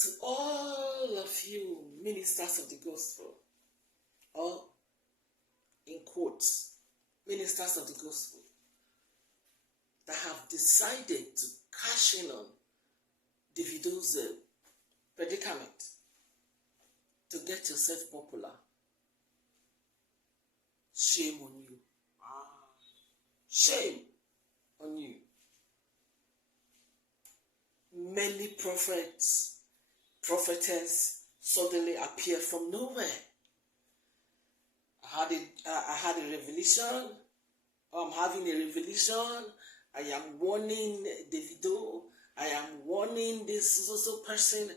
To all of you ministers of the gospel, or in quotes, ministers of the gospel, that have decided to cash in on Davido's predicament to get yourself popular, shame on you. Shame on you. Many prophets, prophetess suddenly appear from nowhere. I had a revelation. I'm having a revelation. I am warning Davido. I am warning this so person.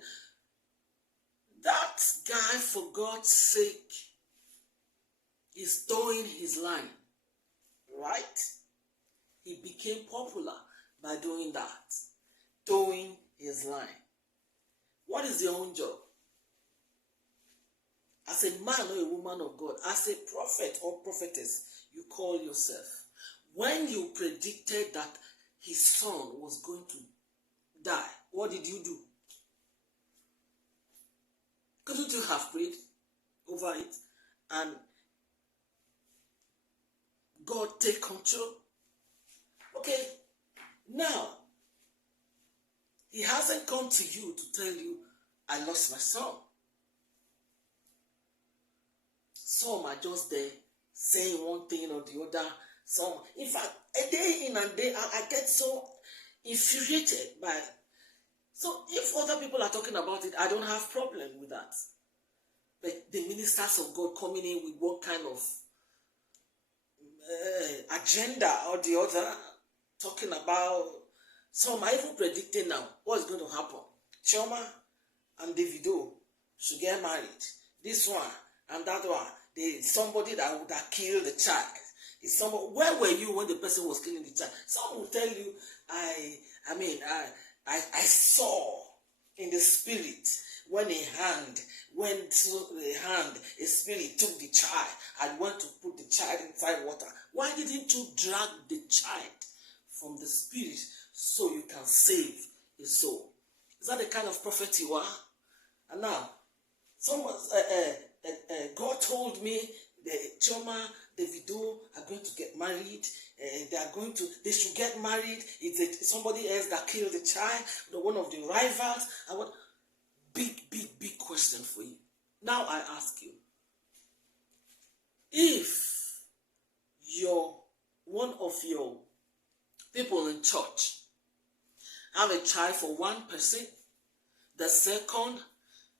That guy, for God's sake, is towing his line. Right? He became popular by doing that. Towing his line. What is your own job? As a man or a woman of God, as a prophet or prophetess, you call yourself. When you predicted that his son was going to die, what did you do? Couldn't you have prayed over it and God take control? Okay, now, he hasn't come to you to tell you, I lost my son. Some are just there saying one thing or the other. Some, in fact, a day in and day out, I get so infuriated by it. So if other people are talking about it, I don't have problem with that. But the ministers of God coming in with one kind of agenda or the other, talking about, some are even predicting now what's going to happen. Chioma and Davido should get married. This one and that one. Somebody that would have killed the child. Where were you when the person was killing the child? Some will tell you, I saw in the spirit when a spirit took the child and went to put the child inside water. Why didn't you drag the child from the spirit so you can save his soul? Is that the kind of prophet you are? And now, God told me that Chioma, Davido are going to get married. They should get married. It's somebody else that killed the child, one of the rivals. Big question for you. Now I ask you, if one of your people in church have a child for one person, the second,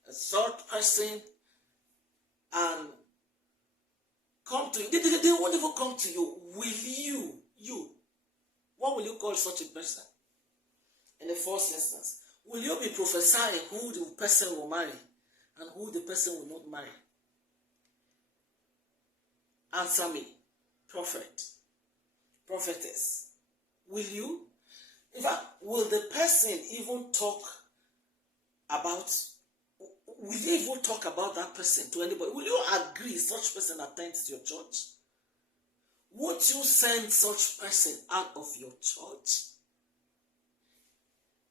a third person, and come to you, they won't even come to you. Will you, what will you call such a person? In the first instance, will you be prophesying who the person will marry and who the person will not marry? Answer me, prophet, prophetess. Will you? In fact, will the person even talk about that person to anybody? Will you agree such person attends your church? Won't you send such person out of your church?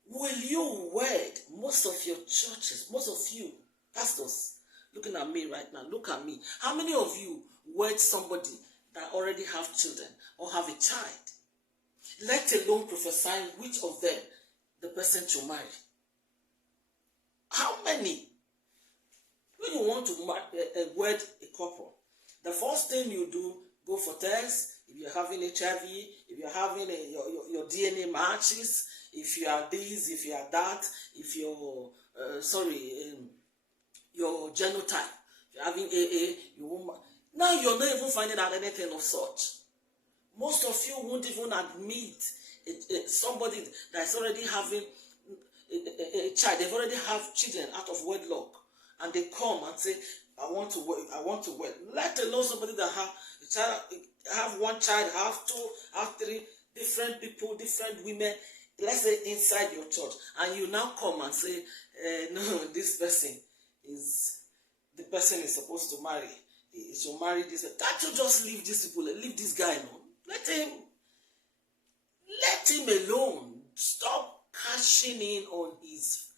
Will you wed most of your churches, most of you pastors looking at me right now, look at me. How many of you wed somebody that already have children or have a child? Let alone prophesying which of them the person to marry. How many? When you want to wed a couple, the first thing you do, go for tests. If you're having HIV, if you're having your DNA matches, if you are this, if you are that, if you're, your genotype, if you're having AA, you won't. Now you're not even finding out anything of such. Most of you won't even admit somebody that's already having a child. They've already have children out of wedlock. And they come and say, I want to wed. Let alone somebody that have one child, have two, have three, different people, different women, let's say inside your church. And you now come and say, no, this person is the person is supposed to marry. He should marry this. Can't you just leave these people, leave this guy alone? Let him alone. Stop cashing in on his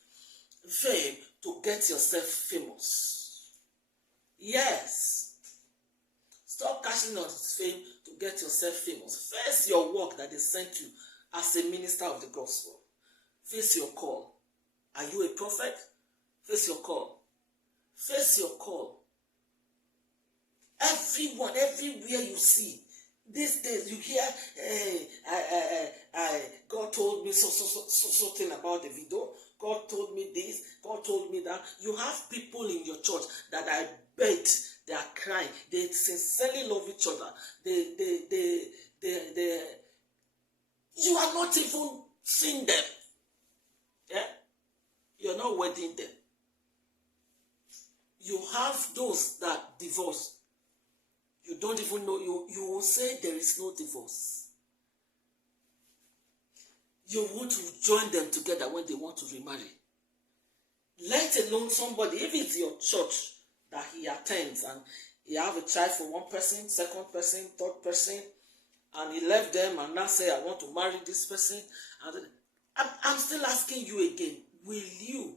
fame to get yourself famous. Yes. Stop cashing on his fame to get yourself famous. Face your work that they sent you as a minister of the gospel. Face your call. Are you a prophet? Face your call. Face your call. Everyone, everywhere you see, these days you hear, God told me something about Davido. God told me this. God told me that. You have people in your church that I bet they are crying. They sincerely love each other. You are not even seeing them. Yeah? You're not wedding them. You have those that divorce. You don't even know. You will say there is no divorce. You want to join them together when they want to remarry. Let alone somebody, if it's your church that he attends and he have a child for one person, second person, third person, and he left them and now say, I want to marry this person. And I'm still asking you again, will you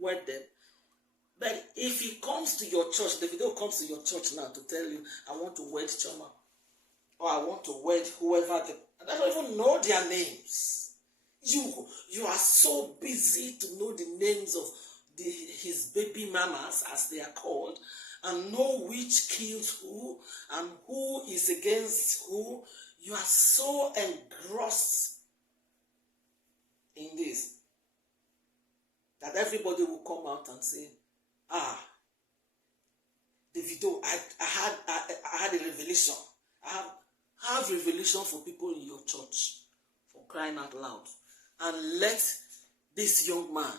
wed them? But if he comes to your church, Davido comes to your church now to tell you, I want to wed Choma, or I want to wed whoever, I don't even know their names. You are so busy to know the names of his baby mamas, as they are called, and know which kills who and who is against who. You are so engrossed in this that everybody will come out and say, Davido, I had a revelation. I have revelation for people in your church, for crying out loud. And let this young man